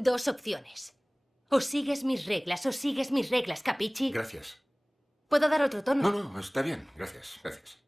Dos opciones. O sigues mis reglas o sigues mis reglas, ¿capichi? Gracias. ¿Puedo dar otro tono? No, está bien. Gracias, gracias.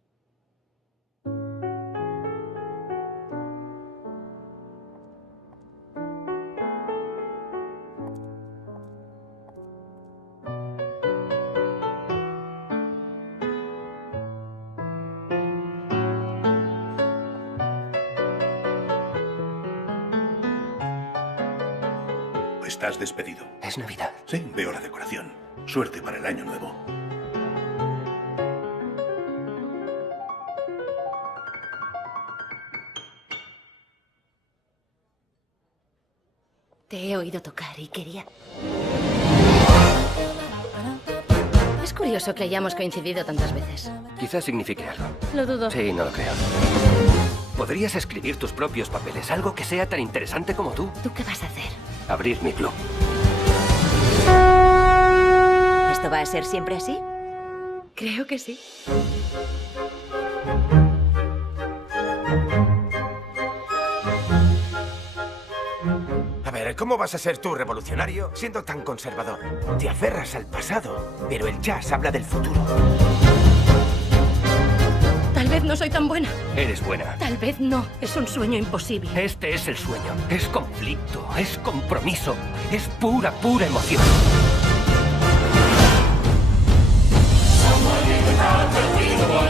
Estás despedido. Es Navidad. Sí, veo la decoración. Suerte para el año nuevo. Te he oído tocar y quería... Es curioso que hayamos coincidido tantas veces. Quizás signifique algo. Lo dudo. Sí, no lo creo. Podrías escribir tus propios papeles, algo que sea tan interesante como tú. ¿Tú qué vas a hacer? Abrir mi club. ¿Esto va a ser siempre así? Creo que sí. A ver, ¿cómo vas a ser tú revolucionario siendo tan conservador? Te aferras al pasado, pero el jazz habla del futuro. Tal vez no soy tan buena. Eres buena. Tal vez no. Es un sueño imposible. Este es el sueño. Es conflicto, es compromiso, es pura, pura emoción. Someone in the crowd,